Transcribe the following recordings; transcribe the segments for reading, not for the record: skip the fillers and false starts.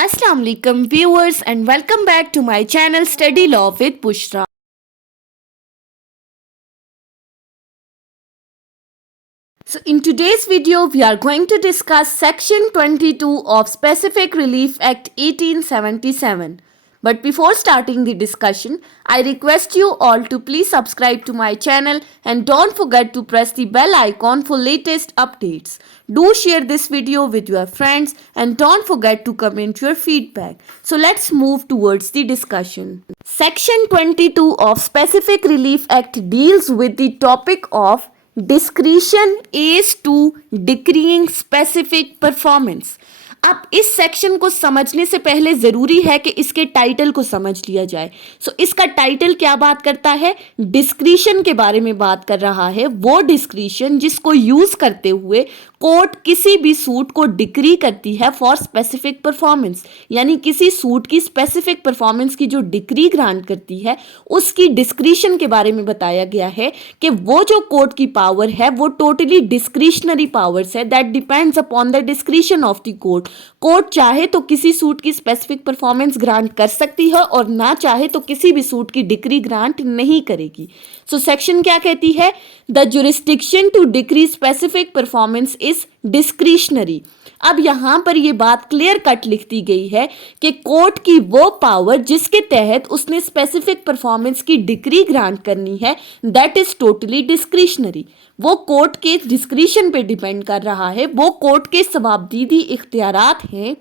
Assalamu alaikum viewers and welcome back to my channel Study Law with Bushra. So in today's video we are going to discuss section 22 of Specific Relief Act 1877. But before starting the discussion, I request you all to please subscribe to my channel and don't forget to press the bell icon for latest updates. Do share this video with your friends and don't forget to comment your feedback. So let's move towards the discussion. Section 22 of Specific Relief Act deals with the topic of discretion as to decreeing specific performance. अब इस section को समझने से पहले ज़रूरी है कि इसके टाइटल को समझ लिया जाए। सो इसका टाइटल क्या बात करता है? डिस्क्रिशन के बारे में बात कर रहा है। वो डिस्क्रिशन जिसको यूज़ करते हुए कोर्ट किसी भी सूट को डिक्री करती है फॉर स्पेसिफिक परफॉर्मेंस, यानी किसी सूट की स्पेसिफिक परफॉर्मेंस की जो डिक्री ग्रांट करती है उसकी डिस्क्रिशन के बारे में बताया गया है कि वो जो कोर्ट की पावर है वो टोटली डिस्क्रिशनरी पावर्स है that depends upon the discretion of the court. Court चाहे तो किसी सूट की स्पेसिफिक परफॉर्मेंस ग्रांट कर सकती है और ना चाहे तो किसी भी सूट की डिक्री ग्रांट नहीं करेगी। सो सेक्शन क्या कहती है? The jurisdiction to decree specific performance is discretionary. अब यहां पर यह बात क्लियर कट लिख दी गई है कि कोर्ट की वो पावर जिसके तहत उसने स्पेसिफिक परफॉर्मेंस की डिक्री ग्रांट करनी है दैट इज टोटली डिस्क्रिशनरी। वो कोर्ट के डिस्क्रिशन पे डिपेंड कर रहा है, वो कोर्ट के सवाबदीदी इख्तियारात हैं।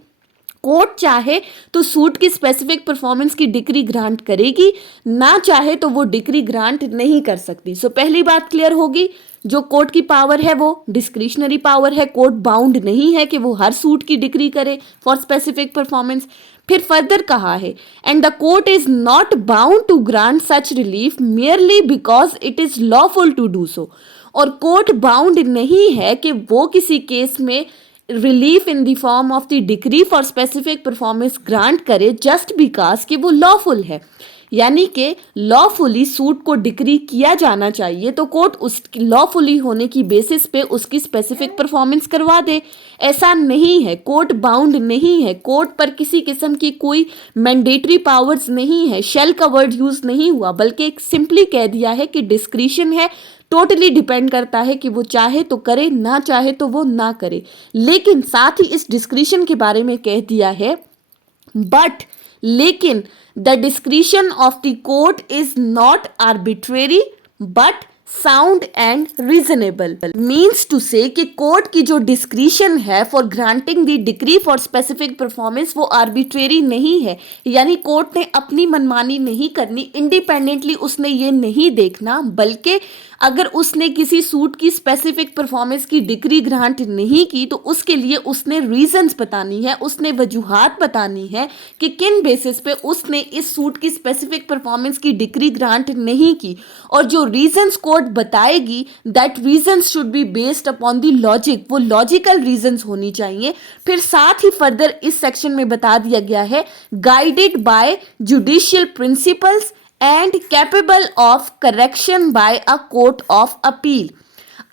कोर्ट चाहे तो सूट की स्पेसिफिक परफॉर्मेंस की डिक्री ग्रांट करेगी, ना चाहे तो वो डिक्री ग्रांट नहीं कर सकती। सो पहली बात क्लियर होगी, जो कोर्ट की पावर है वो डिस्क्रिशनरी पावर है। कोर्ट बाउंड नहीं है कि वो हर सूट की डिक्री करे फॉर स्पेसिफिक परफॉर्मेंस। फिर फर्दर कहा है and the court is not bound to grant such relief merely because it is lawful to do so. और कोर्ट बाउंड नहीं है कि वो किसी केस में relief in the form of the decree for specific performance grant करे just because कि वो लॉफुल है, यानी कि लॉफुली सूट को डिक्री किया जाना चाहिए तो कोर्ट उस लॉफुली होने की बेसिस पे उसकी स्पेसिफिक परफॉर्मेंस करवा दे। ऐसा नहीं है, कोर्ट बाउंड नहीं है, कोर्ट पर किसी किस्म की कोई मैंडेटरी पावर्स नहीं है। शेल का वर्ड यूज नहीं हुआ बल्कि सिंपली कह दिया है कि डिस्क्रिशन है, टोटली डिपेंड करता है कि वो चाहे तो करे, ना चाहे तो वो ना करे। लेकिन साथ ही इस डिस्क्रिशन के बारे में कह दिया है लेकिन the discretion of the court is not arbitrary but sound and reasonable. Means to say कि कोर्ट की जो डिस्क्रिशन है for granting the decree for specific performance वो आर्बिट्रेरी नहीं है, यानी कोर्ट ने अपनी मनमानी नहीं करनी, इंडिपेंडेंटली उसने ये नहीं देखना, बल्कि अगर उसने किसी सूट की स्पेसिफिक परफॉर्मेंस की डिक्री ग्रांट नहीं की तो उसके लिए उसने रीजंस बतानी है, उसने वजूहात बतानी है कि किन बेसिस पे उसने इस सूट की स्पेसिफिक परफॉर्मेंस की डिक्री ग्रांट नहीं की। और जो रीजंस कोर्ट बताएगी that reasons should be based upon the logic, वो लॉजिकल रीजंस होनी चाहिए। फिर साथ ही फर्दर इस सेक्शन में बता दिया गया है guided by judicial principles and capable of correction by a court of appeal.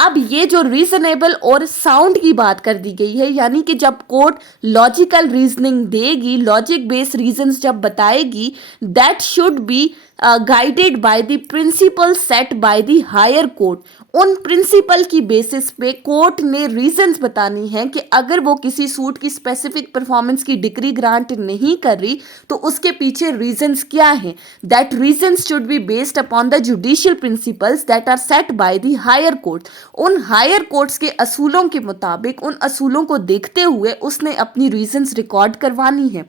अब ये जो रीजनेबल और साउंड की बात कर दी गई है, यानी कि जब कोर्ट लॉजिकल रीजनिंग देगी, लॉजिक बेस्ड रीजंस जब बताएगी, that should be guided by the principle set by the higher court. उन प्रिंसिपल की बेसिस पे कोर्ट ने रीजंस बतानी है कि अगर वो किसी सूट की स्पेसिफिक परफॉर्मेंस की डिक्री ग्रांट नहीं कर रही तो उसके पीछे रीजंस क्या हैं। That reasons should be based upon the judicial principles that are set by the higher court. उन हायर कोर्ट्स के असूलों के मुताबिक, उन असूलों को देखते हुए उसने अपनी रीजंस रिकॉर्ड करवानी है।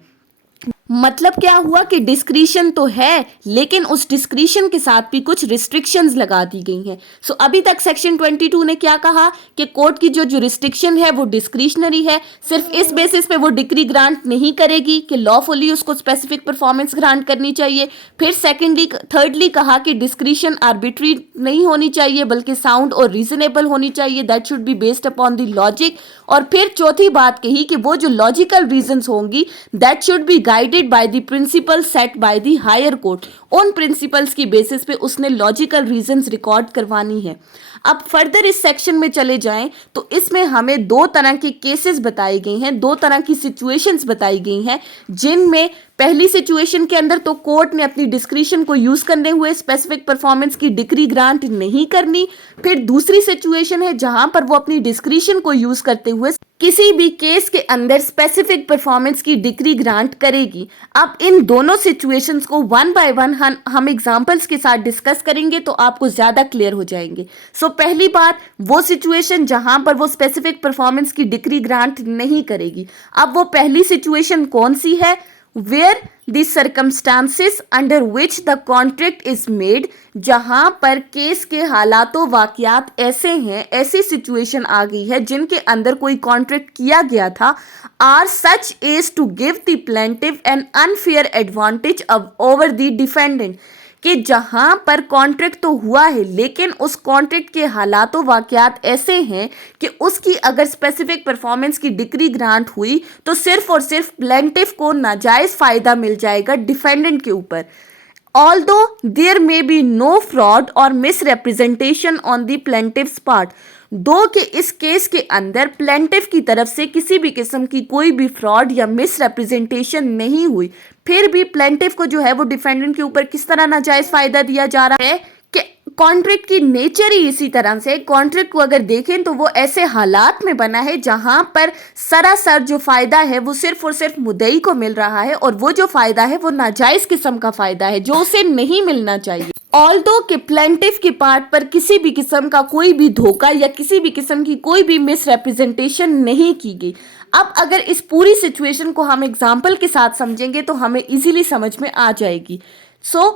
मतलब क्या हुआ कि डिस्क्रिशन तो है लेकिन उस डिस्क्रिशन के साथ भी कुछ रिस्ट्रिक्शंस लगा दी गई हैं। सो अभी तक सेक्शन 22 ने क्या कहा कि कोर्ट की जो जुरिस्डिक्शन है वो डिस्क्रिशनरी है, सिर्फ इस बेसिस पे वो डिक्री ग्रांट नहीं करेगी कि लॉफुली उसको स्पेसिफिक परफॉर्मेंस ग्रांट करनी चाहिए। फिर थर्डली कहा कि डिस्क्रिशन आर्बिट्री नहीं होनी चाहिए बल्कि साउंड और रीजनेबल होनी चाहिए, that should be based upon the logic. और फिर चौथी बात कही कि वो जो लॉजिकल रीजंस होंगी that should be guided by the principle set by the higher court. उन प्रिंसिपल्स की बेसिस पे उसने लॉजिकल रीजंस रिकॉर्ड करवानी है। अब फर्दर इस सेक्शन में चले जाएं तो इसमें हमें दो तरह के केसेस बताए गए हैं, दो तरह की सिचुएशंस बताई गई हैं, जिनमें पहली सिचुएशन के अंदर तो कोर्ट ने अपनी डिस्क्रिशन को यूज करने हुए स्पेसिफिक परफॉर्मेंस की डिग्री ग्रांट नहीं करनी। फिर दूसरी सिचुएशन है जहां पर वो अपनी डिस्क्रिशन को यूज करते हुए किसी भी केस के अंदर स्पेसिफिक परफॉर्मेंस की डिग्री ग्रांट करेगी। अब इन दोनों सिचुएशंस को वन बाय वन हम एग्जांपल्स के साथ डिस्कस करेंगे तो आपको ज्यादा क्लियर हो जाएंगे। सो पहली बात, वो सिचुएशन जहां पर वो स्पेसिफिक परफॉर्मेंस की डिग्री ग्रांट नहीं करेगी। अब वो पहली सिचुएशन कौन सी है? where the circumstances under which the contract is made, जहां पर केस के हालातों वाकयात ऐसे हैं, ऐसी सिचुएशन आ गई है जिनके अंदर कोई कॉन्ट्रैक्ट किया गया था, are such as to give the plaintiff an unfair advantage over the defendant, कि जहां पर कॉन्ट्रैक्ट तो हुआ है लेकिन उस कॉन्ट्रैक्ट के हालातों वाकयात ऐसे हैं कि उसकी अगर स्पेसिफिक परफॉर्मेंस की डिग्री ग्रांट हुई तो सिर्फ और सिर्फ प्लेंटिफ को नाजायज फायदा मिल जाएगा डिफेंडेंट के ऊपर। Although there may be no fraud or misrepresentation on the plaintiff's part, दो कि इस केस के अंदर प्लेंटिफ की तरफ से किसी भी किस्म की कोई भी फ्रॉड या मिस रिप्रेजेंटेशन नहीं हुई, फिर भी प्लेंटिफ को जो है वो डिफेंडेंट के ऊपर किस तरह नाजायज फायदा दिया जा रहा है कि कॉन्ट्रैक्ट की नेचर ही इसी तरह से, कॉन्ट्रैक्ट को अगर देखें तो वो ऐसे हालात में बना है जहां पर सरासर जो फायदा है वो सिर्फ और सिर्फ मुद्दई को मिल रहा है और वो जो फायदा है वो नाजायज किस्म का फायदा है जो उसे नहीं मिलना चाहिए। ऑल्दो के प्लेंटिफ के पार्ट पर किसी भी किस्म का कोई भी धोखा या किसी भी किस्म की कोई भी मिस रिप्रेजेंटेशन नहीं की गई। अब अगर इस पूरी सिचुएशन को हम एग्जाम्पल के साथ समझेंगे तो हमें इजीली समझ में आ जाएगी। सो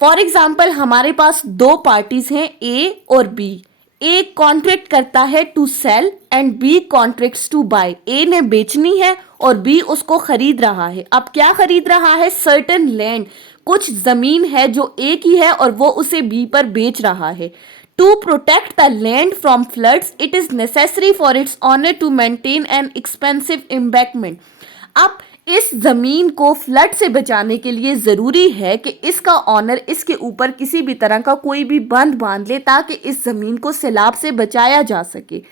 फॉर एग्जाम्पल हमारे पास दो पार्टीज हैं, ए और बी। ए कॉन्ट्रैक्ट करता है to sell and B contracts to buy. A ने बेचनी है और बी उसको खरीद रहा है। अब क्या खरीद रहा है? सर्टेन लैंड, कुछ जमीन है जो ए की है और वो उसे बी पर बेच रहा है। To protect the land from floods it is necessary for its owner to maintain an expensive embankment. अब इस जमीन को फ्लड से बचाने के लिए जरूरी है कि इसका ऑनर इसके ऊपर किसी भी तरह का कोई भी बंद बांध ले ताकि इस जमीन को सैलाब से बचाया जा सके।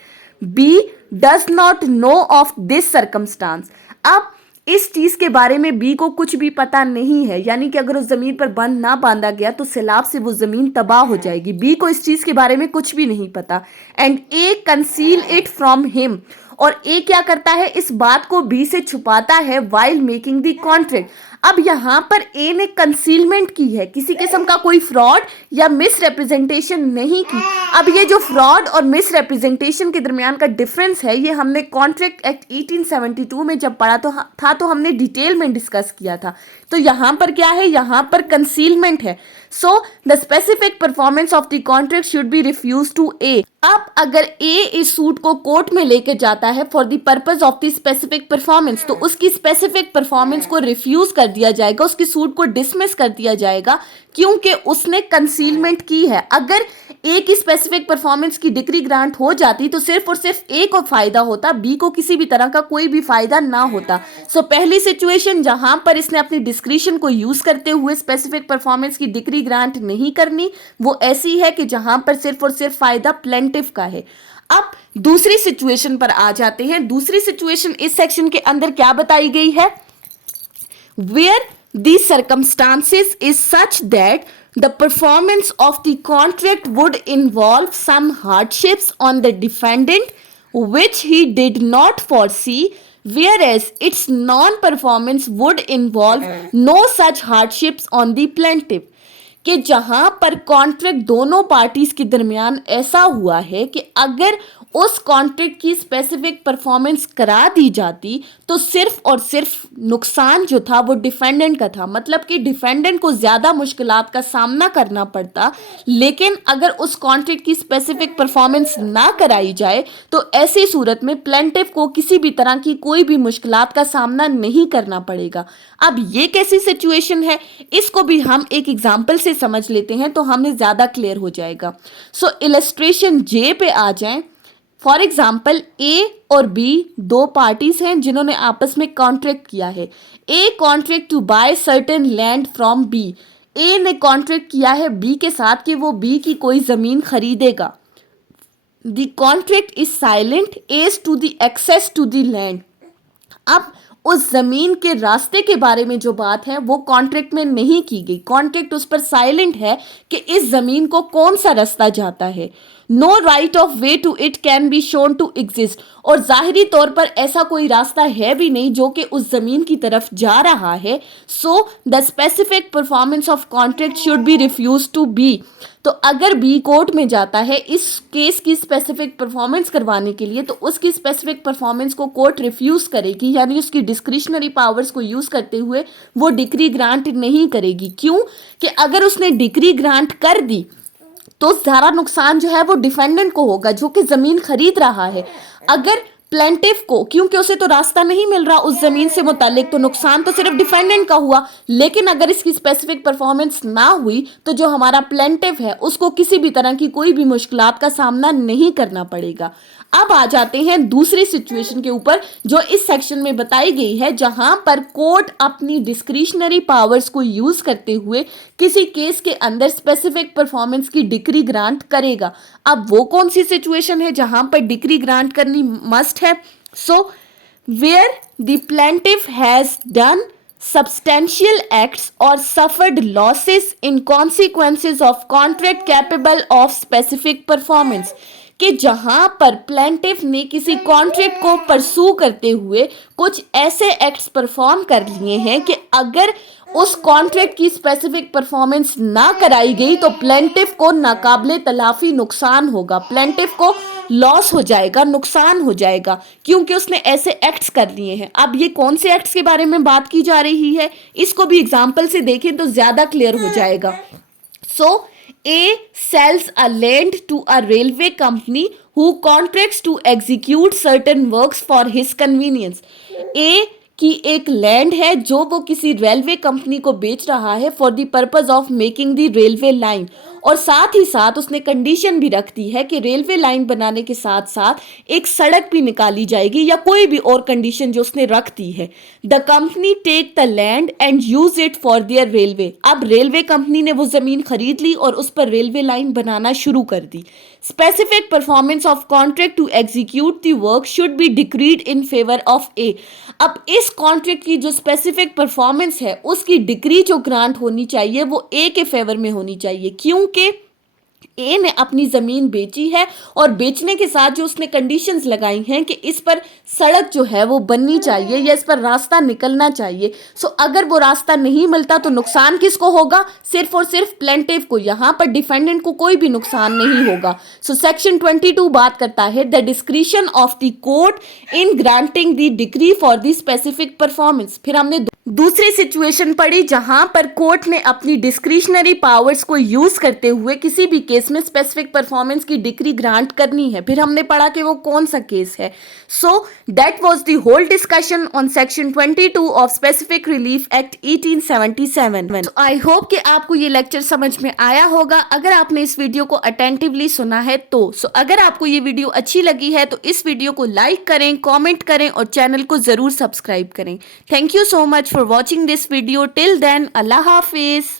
B does not know of this circumstance. अब इस चीज के बारे में बी को कुछ भी पता नहीं है, यानी कि अगर उस जमीन पर बंद ना बांधा गया तो सैलाब से वो जमीन तबाह हो जाएगी। बी को इस चीज के बारे में कुछ भी नहीं पता। And A conceal it from him, और ए क्या करता है? इस बात को बी से छुपाता है वाइल मेकिंग द कॉन्ट्रैक्ट। अब यहां पर ए ने कंसीलमेंट की है, किसी किस्म का कोई फ्रॉड या मिस रिप्रेजेंटेशन नहीं की। अब ये जो फ्रॉड और मिस रिप्रेजेंटेशन के दरमियान का डिफरेंस है ये हमने कॉन्ट्रैक्ट एक्ट 1872 में जब पढ़ा तो हमने डिटेल में डिस्कस किया था। तो यहां पर क्या है? यहां पर कंसीलमेंट है। So the specific performance of the contract should be refuse to A. अब अगर ए इस सूट को कोर्ट में लेके जाता है for the purpose of the specific performance, तो उसकी स्पेसिफिक परफॉर्मेंस को रिफ्यूज कर दिया जाएगा, उसकी सूट को डिसमिस कर दिया जाएगा क्योंकि उसने कंसीलमेंट की है। अगर ए की स्पेसिफिक परफॉर्मेंस की डिग्री ग्रांट हो जाती तो सिर्फ और सिर्फ ए को फायदा होता, बी को किसी भी तरह का कोई भी फायदा ना होता। सो पहली सिचुएशन जहां पर इसने अपनी डिस्क्रिशन को यूज करते हुए स्पेसिफिक परफॉर्मेंस की डिग्री ग्रांट नहीं करनी, वो ऐसी है कि जहां पर सिर्फ और सिर्फ फायदा प्लेंटिफ का है। अब दूसरी सिचुएशन पर आ जाते हैं। दूसरी सिचुएशन इस सेक्शन के अंदर क्या बताई गई है? Where the circumstances is such that the performance of the contract would involve some hardships on the defendant which he did not foresee, whereas its non-performance would involve no such hardships on the plaintiff। कि जहां पर contract दोनों parties के दरमियान ऐसा हुआ है कि अगर उस कॉन्ट्रैक्ट की स्पेसिफिक परफॉर्मेंस करा दी जाती तो सिर्फ और सिर्फ नुकसान जो था वो डिफेंडेंट का था, मतलब कि डिफेंडेंट को ज़्यादा मुश्किलात का सामना करना पड़ता। लेकिन अगर उस कॉन्ट्रैक्ट की स्पेसिफिक परफॉर्मेंस ना कराई जाए तो ऐसी सूरत में प्लेंटिफ को किसी भी तरह की कोई भी मुश्किलात का सामना नहीं करना पड़ेगा। अब ये कैसी सिचुएशन है, इसको भी हम एक एग्जाम्पल से समझ लेते हैं तो हमें ज़्यादा क्लियर हो जाएगा। सो इलस्ट्रेशन जे पे आ जाएं। फॉर एग्जाम्पल ए और बी दो पार्टीज हैं जिन्होंने आपस में कॉन्ट्रैक्ट किया है। A contract to buy certain land from B. A ने कॉन्ट्रैक्ट किया है बी के साथ कि वो बी की कोई ज़मीन खरीदेगा। The contract is silent as to the access to the land. अब उस जमीन के रास्ते के बारे में जो बात है वो कॉन्ट्रैक्ट में नहीं की गई। कॉन्ट्रैक्ट उस पर साइलेंट है कि इस जमीन को कौन सा रास्ता जाता है। No right of way to it can be shown to exist, और जाहिरी तौर पर ऐसा कोई रास्ता है भी नहीं जो कि उस जमीन की तरफ जा रहा है। So the specific performance of contract should be refuse to be. तो अगर बी कोर्ट में जाता है इस केस की स्पेसिफिक परफॉर्मेंस करवाने के लिए, तो उसकी स्पेसिफिक परफॉर्मेंस को कोर्ट रिफ्यूज करेगी, यानी उसकी डिस्क्रिशनरी पावर्स को यूज करते हुए वो डिक्री ग्रांट नहीं करेगी। क्यों? कि अगर उसने डिक्री ग्रांट कर दी तो सारा नुकसान जो है वो डिफेंडेंट को होगा जो कि जमीन खरीद रहा है। अगर प्लेंटिफ को, क्योंकि उसे तो रास्ता नहीं मिल रहा उस जमीन से मुतालिक, तो नुकसान तो सिर्फ डिफेंडेंट का हुआ। लेकिन अगर इसकी स्पेसिफिक परफॉर्मेंस ना हुई तो जो हमारा प्लेंटिफ है उसको किसी भी तरह की कोई भी मुश्किलात का सामना नहीं करना पड़ेगा। अब आ जाते हैं दूसरी सिचुएशन के ऊपर जो इस सेक्शन में बताई गई है, जहां पर कोर्ट अपनी डिस्क्रिशनरी पावर्स को यूज करते हुए किसी केस के अंदर स्पेसिफिक परफॉर्मेंस की डिक्री ग्रांट करेगा। अब वो कौन सी सिचुएशन है जहां पर डिक्री ग्रांट करनी मस्ट है? So where the plaintiff has done substantial acts or suffered losses in consequences of contract capable of specific performance, कि जहां पर प्लेंटिफ ने किसी कॉन्ट्रैक्ट को परसू करते हुए कुछ ऐसे एक्ट्स परफॉर्म कर लिए हैं कि अगर उस कॉन्ट्रैक्ट की स्पेसिफिक परफॉर्मेंस ना कराई गई तो प्लेंटिफ को नाकाबिले तलाफी नुकसान होगा, प्लेंटिफ को लॉस हो जाएगा, नुकसान हो जाएगा, क्योंकि उसने ऐसे एक्ट्स कर लिए हैं। अब ये कौन से एक्ट्स के बारे में बात की जा रही है, इसको भी एग्जाम्पल से देखें तो ज्यादा क्लियर हो जाएगा। सो A sells a land to a railway company who contracts to execute certain works for his convenience. A की एक लैंड है जो वो किसी रेलवे कंपनी को बेच रहा है for the purpose of making the railway line, और साथ ही साथ उसने कंडीशन भी रख दी है कि रेलवे लाइन बनाने के साथ साथ एक सड़क भी निकाली जाएगी या कोई भी और कंडीशन जो उसने रख दी है। The company take the land and use it for their railway. अब रेलवे कंपनी ने वो जमीन खरीद ली और उस पर रेलवे लाइन बनाना शुरू कर दी। Specific performance of contract to execute the work should be decreed in favour of A. अब इस कॉन्ट्रैक्ट की जो स्पेसिफिक परफॉर्मेंस है उसकी डिक्री जो ग्रांट होनी चाहिए वो ए के फेवर में होनी चाहिए, क्योंकि ए ने अपनी जमीन बेची है और बेचने के साथ जो उसने कंडीशंस लगाई हैं कि इस पर सड़क जो है वो बननी चाहिए या इस पर रास्ता निकलना चाहिए। सो अगर वो रास्ता नहीं मिलता तो नुकसान किसको होगा? सिर्फ और सिर्फ प्लेंटिफ को, यहाँ पर डिफेंडेंट को कोई भी नुकसान नहीं होगा। सो सेक्शन 22 बात करता है the discretion of the court in granting the decree for the specific performance. फिर हमने दूसरी सिचुएशन पढ़ी जहां पर कोर्ट ने अपनी डिस्क्रिशनरी पावर्स को यूज करते हुए किसी भी केस में स्पेसिफिक परफॉर्मेंस की डिक्री ग्रांट करनी है। फिर हमने पढ़ा कि वो कौन सा केस है। So that was the whole discussion on section 22 of specific relief act 1877। I hope कि आपको ये लेक्चर समझ में आया होगा अगर आपने इस वीडियो को अटेंटिवली सुना है तो। अगर आपको ये वीडियो अच्छी लगी है तो इस वीडियो को लाइक करें, कॉमेंट करें और चैनल को जरूर सब्सक्राइब करें। Thank you so much for watching this video. Till then, Allah Hafiz.